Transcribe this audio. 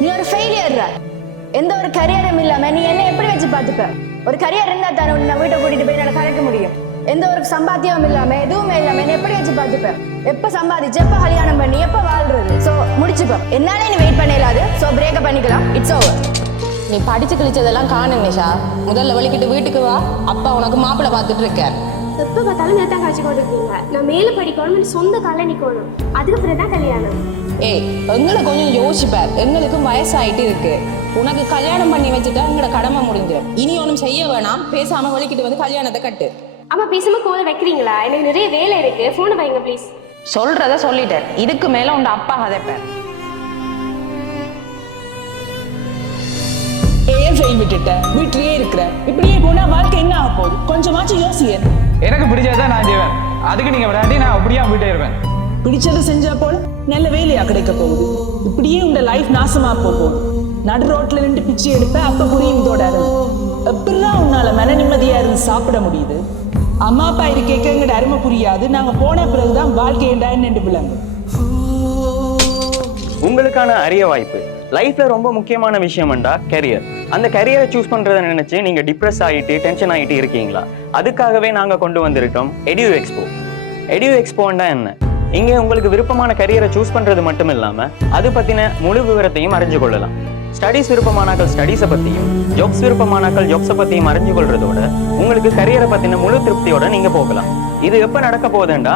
நீ ஒரு ஃபெயிலியர். எந்த ஒரு கரியரும் இல்லாம நீ என்ன எப்படி வச்சு பார்த்துப்ப? ஒரு கரியர் இருந்தா தானே உன்னை வீட்டை கூட்டிட்டு போய் நான் கலைக்க முடியும். எந்த ஒரு சம்பாத்தியம் இல்லாம எதுவுமே இல்லாம என்ன எப்படி வச்சு பார்த்துப்ப? எப்ப சம்பாதிச்சு எப்ப கல்யாணம் பண்ணி எப்ப வாழ்றது? சோ முடிச்சுப்ப. என்னால நீ வெயிட் பண்ண இல்லாது. சோ பிரேக்கப் பண்ணிக்கலாம். It's over. நீ படிச்சு கிழிச்சதெல்லாம் காணும் நிஷா. முதல்ல வலிக்கிட்டு வீட்டுக்கு வா. அப்பா உனக்கு மாப்பிள்ளை பார்த்துட்டு இருக்கார். எப்போ பார்த்தாலும் நேரத்தான் காய்ச்சி கொண்டிருக்கீங்க. நான் மேலே படிக்கணும், சொந்த கால நிற்கணும். அதுக்கு பிறகு தான் கல்யாணம். ஏய், எங்களை கொஞ்சம் யோசிப்பார். எங்களுக்கும் வயசாயிட்டு இருக்கு. உனக்கு கல்யாணம் பண்ணி வச்சுட்டா எங்களோட கடமை முடிஞ்சிடும். இனி ஒன்றும் செய்ய வேணாம். பேசாம வலிக்கிட்டு வந்து கல்யாணத்தை கட்டு. ஆமா, பேசாம கோல வைக்கிறீங்களா? எனக்கு நிறைய வேலை இருக்கு. போனை வைங்க ப்ளீஸ். சொல்றத சொல்லிட்டேன். இதுக்கு மேல உங்க அப்பா கதைப்பார். ஏன் ஃபெயில் விட்டுட்ட? வீட்டிலேயே இருக்கிற. இப்படியே போனா வாழ்க்கை என்ன ஆக போகுது? கொஞ்சமாச்சும் யோசிய. எனக்கு பிடிச்சதான் நான் செய்வேன். அதுக்கு நீங்க விடாட்டி நான் அப்படியே வீட்டே இருப்பேன். பிடிச்சதை செஞ்சா போல நல்ல வேலையா கிடைக்க போகுது. இப்படியே உங்க லைஃப் நாசமா போகுது. நடு ரோட்ல நின்று பிச்சை எடுப்ப அப்ப புரியும் இதோட அருமை. எப்படிலாம் உன்னால மன நிம்மதியா இருந்து சாப்பிட முடியுது? அம்மா அப்பா இருக்கேக்க எங்கட அருமை புரியாது. நாங்க போன பிறகுதான் வாழ்க்கை நின்று விளங்கு. உங்களுக்கான அரிய வாய்ப்பு. லைஃப்ல ரொம்ப முக்கியமான விஷயம்டா கெரியர். அந்த கெரியரை சூஸ் பண்றதை நினைச்சு நீங்க டிப்ரெஸ் ஆகிட்டு டென்ஷன் ஆகிட்டு இருக்கீங்களா? அதுக்காகவே நாங்க கொண்டு வந்திருக்கோம் எடியூ எக்ஸ்போ. எடியூ எக்ஸ்போன்னா என்ன? இங்க உங்களுக்கு விருப்பமான கரியரை சூஸ் பண்றது மட்டும் இல்லாம அது பத்தின முழு விவரத்தையும் அறிஞ்சு கொள்ளலாம். ஸ்டடீஸ் விருப்பமானாக்கள் ஸ்டடீஸை பத்தியும், ஜாப்ஸ் விருப்பமானாக்கள் ஜாப்ஸை பத்தியும் அறிஞ்சு கொள்றதோட உங்களுக்கு கரியரை பத்தின முழு திருப்தியோட நீங்க போகலாம். இது எப்ப நடக்க போகுதுண்டா